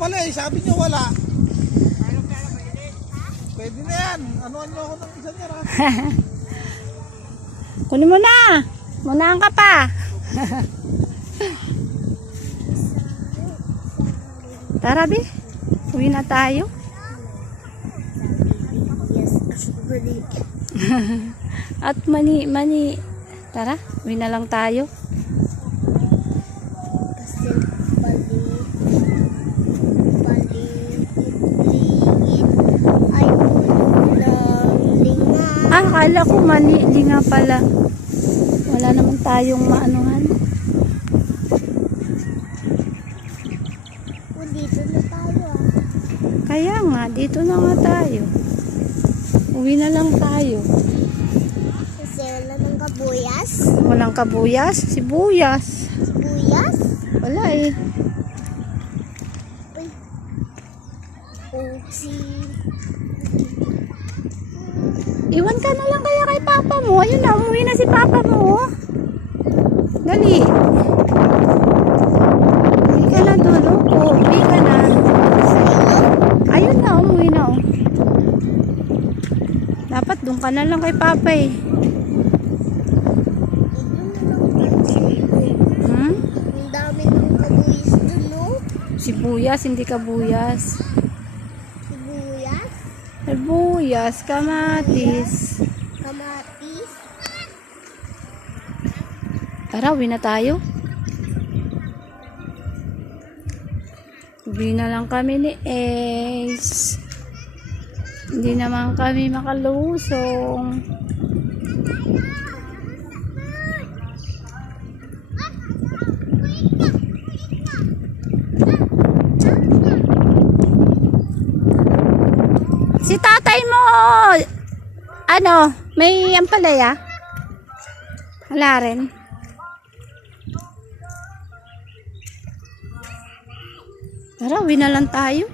pala eh. Sabi niyo wala. Pwede na yan. Anuan niyo ako ng isa niya. Kunin mo na. Munahan ka pa. Tara, Bi. Uwi na tayo. At mani. Tara, uwi na lang tayo. Akala ko mani, di nga pala. Wala naman tayong maanuhan. Dito na tayo Kaya nga, dito na nga tayo. Uwi na lang tayo. Kasi wala ng kabuyas. Walang kabuyas? Sibuyas. Sibuyas? Wala eh. Uy. Oopsie. Iwan ka na lang kaya kay papa mo. Ayun na, umuwi na si papa mo. Dali. Uwi ka na doon. Oh. Uwi ka na. Ayun na, umuwi na. Oh. Dapat doon ka na lang kay papa eh. Hmm? Ang dami ng kabuyas dun, no? Sibuyas, hindi kabuyas. Sibuyas, Sibuyas, kamatis. kamatis. Tara, uwi na tayo. Uwi na lang kami ni Ace. Hindi naman kami makalusong. Si tatay mo, ano, may ampalaya? Wala rin. Tara, uwi na lang tayo.